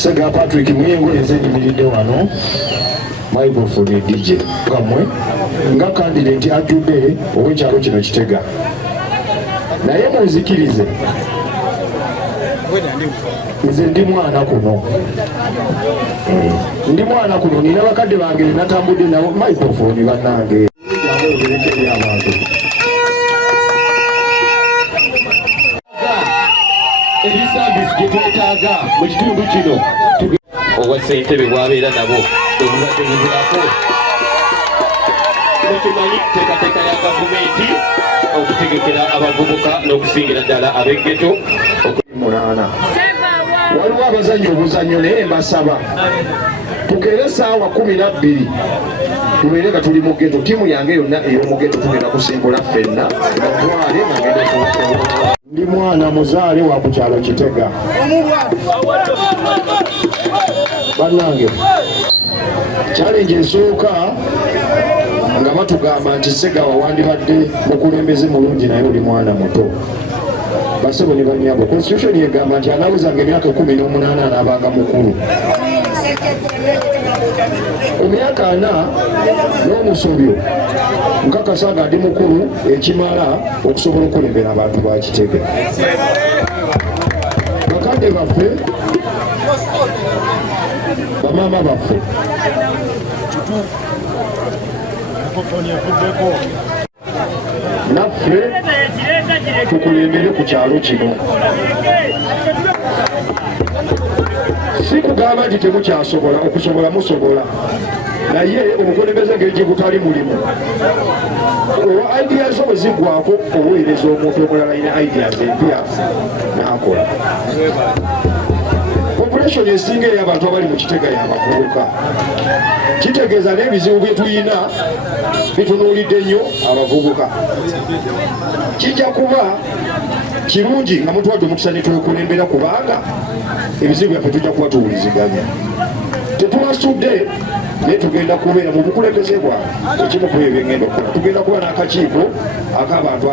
Sega Patrick Mwengo ezenyi milide wano microphone DJ kamwe nga candidate atudde ow'ekyalo kino Kitega naye muzikirize nze ndi mwana kuno nina bakadde bange natambudde nabo microphone bannange abantu ebisambisi gyetwetaaga mu kitundu kino obwa ssentebe bwabeera nabo obulwadde bubulako mukimanyi teekateeka ya gavumenti okutegekera abavubuka n'okusingira ddala ab'eggeto okumunaana waliwo abazannya obuzannyo naye mbasaba tukeere essaawa 12 tubeere nga tuli mu ggeto ttiimu yange yonna ey'omu ggeto tugenda kusimbula ffenna batwale nga ngende ndi mwana muzaale wa ku kyalo Kitega bannange challenge esooka nga batugamba nti Ssegawa wandibadde mukulembeze mulungi naye oli mwana muto basebo ne banyabo constitution yegamba nti anaawezanga emyaka 18 anaabanga mukulu ku myaka 4 n'omusobyo nkakasa nga ndi mukulu ekimala okusobola okulembera abantu ba Kitega bakadde baffe bamama baffe naffe tukulembere ku kyalo kino si kugamba nti temukyasobola okusobola musobola naye obukulembeze ngeri butali mulimu olwa ideas zo bwe ziggwako oweereza omuntu omulala alina ideas empya n'akola population esinga ey'abantu abali mu Kitega y'abavubuka kitegeeza n'ebizibu bye tulina bitunuulidde nnyo abavubuka kijja kuba kirungi nga mutuwadde omukisa ne twekulembera kubanga ebizibu byaffe tujja kuba tuwuliziganya tetubasudde naye tugenda kubeera mu bukulembeze bwabwe ekimu ku ebyo ngenda okukola tugenda kuba n'akakiiko ak'abantu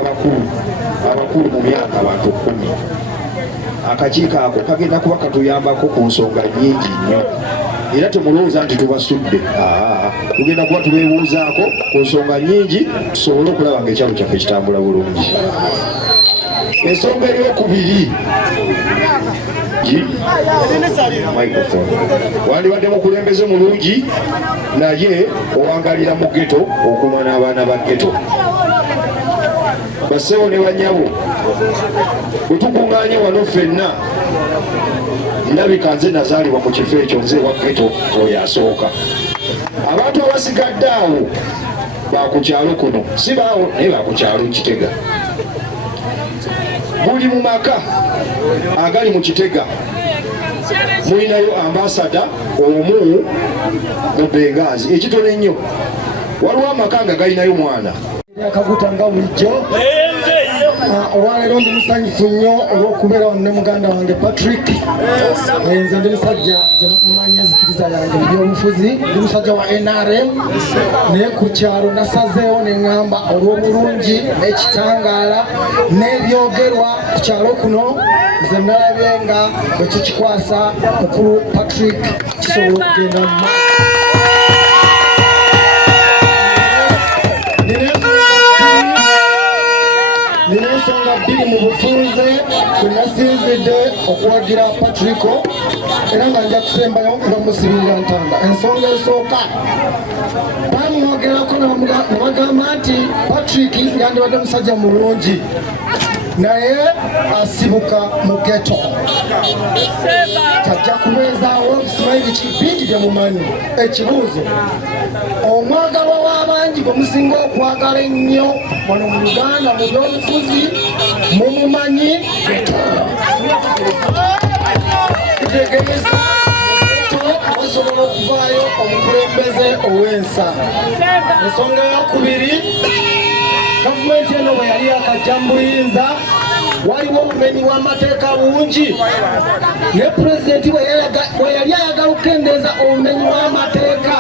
abakulu mu myaka abantu 10 akakiiko ako kagenda kuba katuyambako ku nsonga nnyingi nnyo era temulowooza nti tubasudde tugenda kuba tubeebuuzaako ku nsonga nnyingi tusobole okulaba nga ekyalo kyaffe kitambula bulungi ensonga ey'okubiri wandibadde mukulembeze mulungi naye owangalira mu ggeto okuma n'abaana ba ggeto basewo ne banyabo bwe tukuŋŋaanye wano ffenna ndabika nze nazaalibwa mu kifo ekyo nze wa ggeto oyo asooka abantu abasigadde awo bakukyalo kuno si baawo naye bakukyalo Kitega buli mu maka agali mu Kitega mulinayo ambasada omu mu Bengaazi ekitone nnyo waliwo amaka nga galinayo mwana akaguta nga bulijjo olwaleero ndi musanyufu nnyo olw'okubeera wano ne muganda wange Patrick nze ndi musajja gyemumanyi enzikiriza yange ebyobufuzi ndi musajja wa NRM naye ku kyalo nasazeewo ne ŋŋamba olw'obulungi n'ekitangaala n'ebyogerwa ku kyalo kuno nze nalabye nga bwe kikikwasa mukulu Patrick kisobola okugenda mu maaso nina ensonga bbiri mu bufunze kwe nasinzidde okuwagira Patrico era nga nja kusembayo nga musibirira ntanda. Ensonga esooka bamwogerako ne bagamba nti Patrick yandibadde musajja mulungi naye asibuka mu ghetto tajja kubeezaawo simanyi bingi bye mumanyi. Ekibuuzo, omwagalwa w'abangi gwe musinga okwagala ennyo wano mu Uganda mu by'obufuzi mumumanyi kitegeeza abasobola okuvaayo omukulembeze ow'ensa. Ensonga eyokubiri, gavumenti eno bwe yali akajja mu buyinza waliwo obumenyi bw'amateeka bungi ne pulezidenti bwe yali ayagala okukendeeza obumenyi bw'amateeka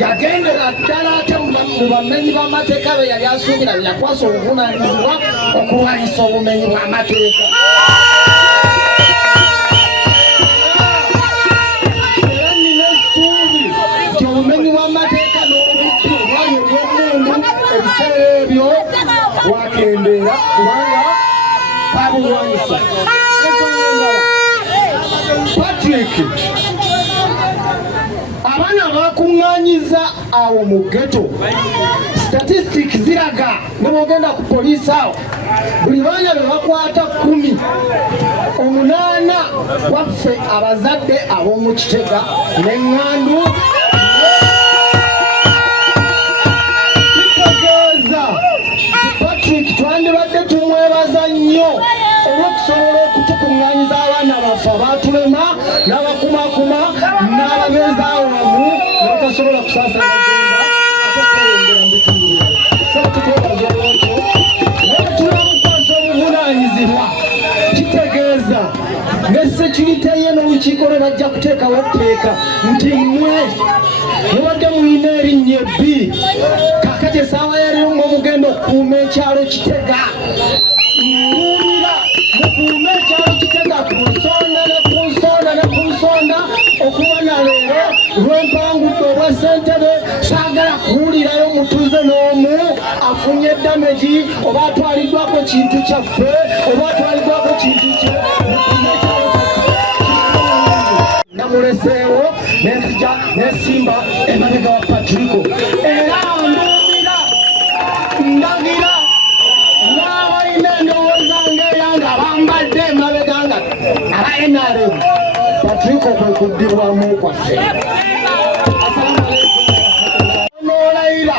yagendera ddala ate mu bamenyi b'amateeka be yali asuubira be yakwasa obuvunaanyizibwa okulwanyisa obumenyi bw'amateeka. ebiseera ebyo wakendeera kubanga babulwanyisa. Ensonga endala, Patrick abaana bakuŋŋaanyiza awo mu ghetto, statistics ziraga ne bwogenda ku poliisi awo buli baana be bakwata 10, 8 waffe abazadde ab'omu Kitega n'eŋŋandu. Kitegeeza Patrick twandibadde tumwebaza nnyo olw'okusobola okutukuŋŋaanyiza abaana baffe abaatulema n'abakumakuma n'abagenzi awo wamu n'obutasobola kusaasaanya agenda ate tweyongera mu bitundu byaffe. Saba tukwebaza olwekyo naye tulamukwasa obuvunaanyizibwa. Kitegeeza ne security ye n'olukiiko lwe bajja kuteekawo etteeka nti mmwe mubadde muyina erinnya ebbi kakati essaawa yaleero ng'omugenda okukuuma ekyalo Kitega. Mbuulira mukuume ekyalo Kitega ku nsonda ne ku nsonda ne ku nsonda okuba na leero lw'empangudde obwa ssentebe. Saagala kuwulirayo mutuuze n'omu afunye damagi oba atwaliddwako kintu kyaffe oba atwaliddwako kintu kye. Namuleseewo n'enzija n'esimba emabega wa Patrick era nduumira ndagira n'abalina endowooza ng'eyanga bambadde emabega nga aba NRM. Patrick kwe kuddibwamu kwaffe. Nolayira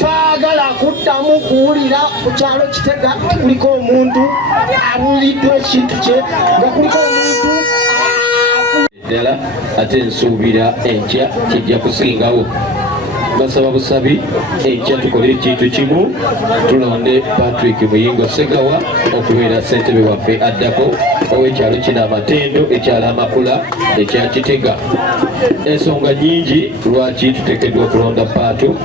saagala kuddamu kuwulira ku kyalo Kitega kuliko omuntu abuliddwa ekintu kye nga kuliko omuntu ddala ate nsuubira enkya kijja kusingawo. Basaba busabi enkya tukole ekintu kimu tulonde Patrick Muyingo Ssegawa okubeera ssentebe waffe addako ow'ekyalo kino Amatendo ekyalo Amakula ekya Kitega. Ensonga nnyingi lwaki tuteekeddwa okulonda Paatu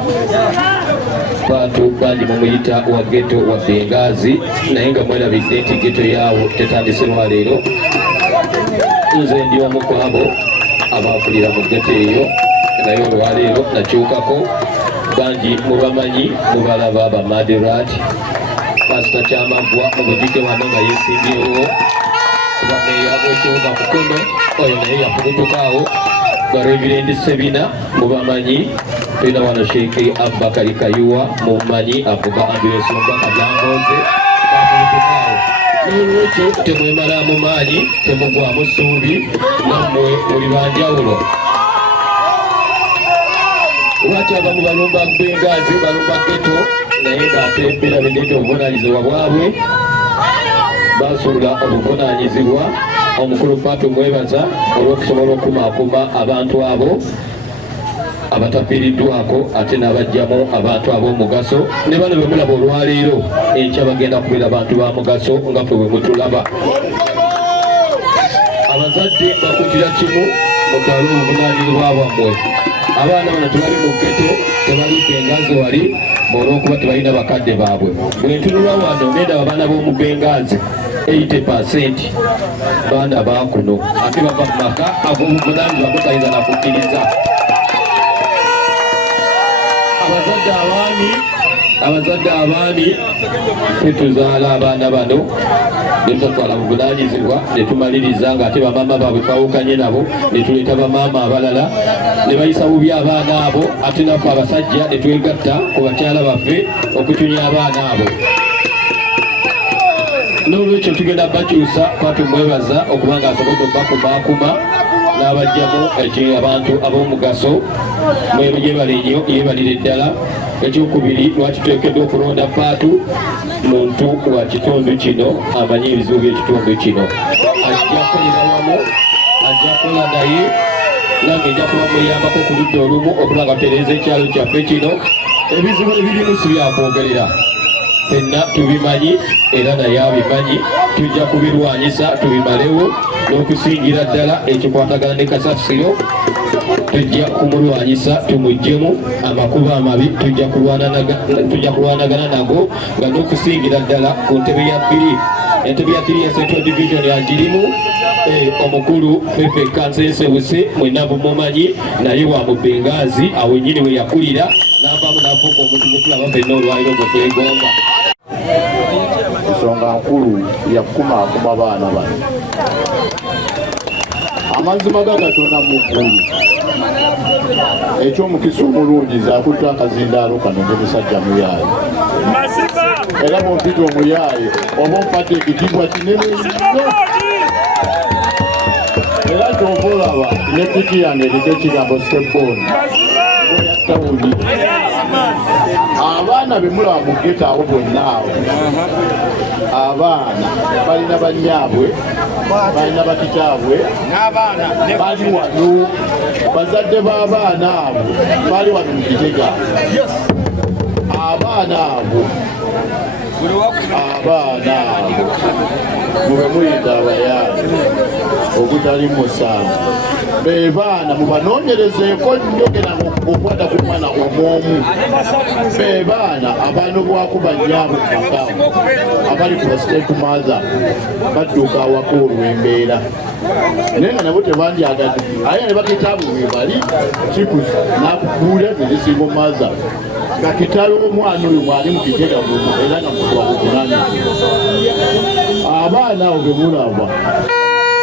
bangi mumuyita wa ghetto wa Bengaazi naye nga mwerabidde nti ghetto yaawo tetandise lwaleero. Nze ndi omu ku abo abaakulira mu ghetto eyo naye olwaleero nakyukako. Bangi mubamanyi mubalaba aba Madirat Pastor Kyamagwa mu bujike wano nga yeesimbyewo kuba meeya w'ekibuga Mukono oyo naye yafubutukaawo. Ba Reverend Sebina mubamanyi. Tulina wano Sheikh Abubakari Kayuwa mumanyi avuga ambulance Mbaka Byangoze bafubutukaawo. N'olwekyo temwemala mu maanyi temugwamu ssuubi nammwe muli banjawulo. Lwaki abamu balumba Bengaazi balumba ghetto naye ng'ate embeera bendeeta obuvunaanyizibwa bwabwe basuula obuvunaanyizibwa. Omukulu Paatu mwebaza olw'okusobola okukumaakuma abantu abo abatafiiriddwako ate n'abajjamu abantu ab'omugaso ne bano be mulaba olwaleero enkya bagenda kubeera abantu ba mugaso nga ffe bwe mutulaba. Abazadde bakutira kimu mutwale obuvunaanyizibwa bwammwe. Abaana bano tebali mu ghetto tebali Bengaazi wali olw'okuba tebalina bakadde baabwe. Bwe ntunula wano nendaba abaana b'omu Bengaazi 80% baana baakuno ate bava mu maka ag'obuvunaanyizibwa butayinza na kukkiriza. Abazadde abaami tetuzaala abaana bano ne tutatwala buvunaanyizibwa ne tumaliriza ng'ate bamaama baabwe twawukanye nabo ne tuleeta bamaama abalala ne bayisa bubi abaana abo ate naffe abasajja ne twegatta ku bakyala baffe okutunya abaana abo. N'olwekyo tugenda bakyusa Paatu mwebaza okuba ng'asobodde okubakumaakuma n'abajjamu abantu ab'omugaso. Mwebale nnyo yeebalire ddala. Ekyokubiri lwaki tuteekeddwa okulonda Paatu muntu wa kitundu kino amanyi ebizibu by'ekitundu kino. Ajja kukolera wamu ajja kukola naye nange ejja kuba muyambako ku ludda olumu okuba nga tutereeza ekyalo kyaffe kino. Ebizibu ebirimu si byakwogerera ffenna tubimanyi era naye abimanyi. Tujja kubirwanyisa tubimalewo n'okusingira ddala ekikwatagana ne kasasiro tujja kumulwanyisa tumuggyemu amakubo amabi tujja kulwanagana nago nga n'okusingira ddala ku ntebe ya 3 entebe ya 3 ya Central Division yagirimu omukulu Pepe Kansensewuse mwenna bumumanyi naye wa mu Bengaazi awo nnyini we yakulira n'avaamu n'afuuka omuntu gutulaba ffenna olwaliro gwe twegomba. Ensonga nkulu yakumaakuma baana bano. Amazima gagatona mu ggulu. Ekyomukisa omulungi zakutte akazindaalo kano ng'omusajja muyaaye. Era bw'ompita omuyaaye oba ompadde ekitiibwa kinene nnyo. Era ky'ova olaba ne piki yange eriko ekigambo Stepbone tawuni. Abaana be mulaba mu ghetto abo bonna abo, abaana balina bannyaabwe, balina bakitaabwe, bali wano. Bazadde b'abaana abo bali wano mu Kitega. Abaana abo mube muyita abayaazi ogutali musango. Be baana mubanoonyerezeeko nnyo gena okukwata ku mwana omwomu. Be baana abaanobwako bannyaabwe mu maka abali ku bastate mother badduka awaka olw'embeera. Naye nga nabo tebandyagadde aye ne bakitaabwe we bali kikuzi n'akukuula ezisingo mother nga kitalo omwana oyo mwali mu Kitega muno era nga mutwakuvunaanyizibwa. Abaana abo be mulaba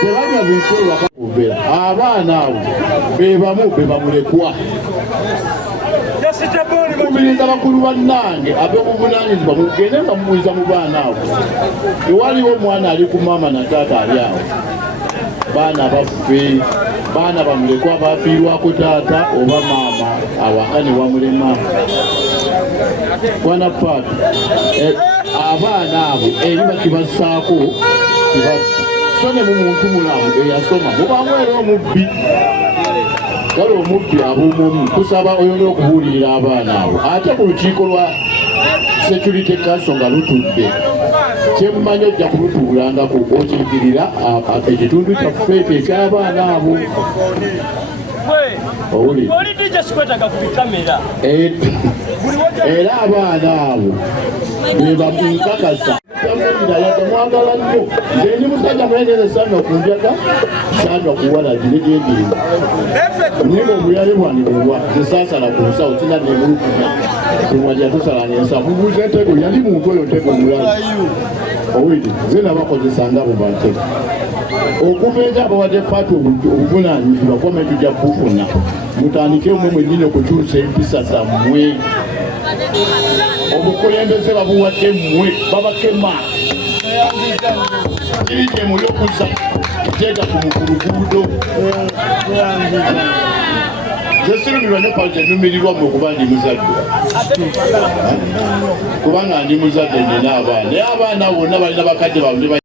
tebabya bintu olwakakubeera. Abaana abo be bamu be bamulekwa. Kubiriza bakulu bannange ab'obuvunaanyizibwa mugende nga mubuuliza mu baana abo. Tewaliwo omwana ali ku maama na taata ali awo. Baana baffe, baana bamulekwa bafiirwako taata oba maama awaka ne wamulema. Wana paatu abaana abo eri bakibassaako kibassa. So ne mu muntu mulamu eyasoma mubamu era omubbi. Kale omubbi ab'omumu tusaba oyonera okubuulirira abaana abo. Ate ku lukiiko lwa Security Council nga lutudde kyemumanyi ojja kulutuulangako okiikirira ekitundu kyaffe ekyo eky'abaana abo. Era abaana abo be bamunkakasa temwagala nnyo. Nze ndi musajja mwenyeze Sandra kunjaga, Sandra kuwala giregendirimba niba obuyale bwanibulwa zisaasala ku nsawo kina nemulukunya tumwajja tusala nensawo mubuuza entego yali muntu oyo ntego omulala owulire nze nabakozesanga abo bantego okuva eri abawadde paati obuvunaanyizibwa kwame tujja kufuna mutandike omwe mwennyini okukyusa empisa zammwe. Obukulembeze babuwadde mmwe babakema kiri gye muli okuzza Kitega ku luguudo. Nze sirumirwa ne paati ennumirirwa mmwe okuba ndi muzadde kubanga ndi muzadde nina abaana naye abaana bonna balina bakadde baabwe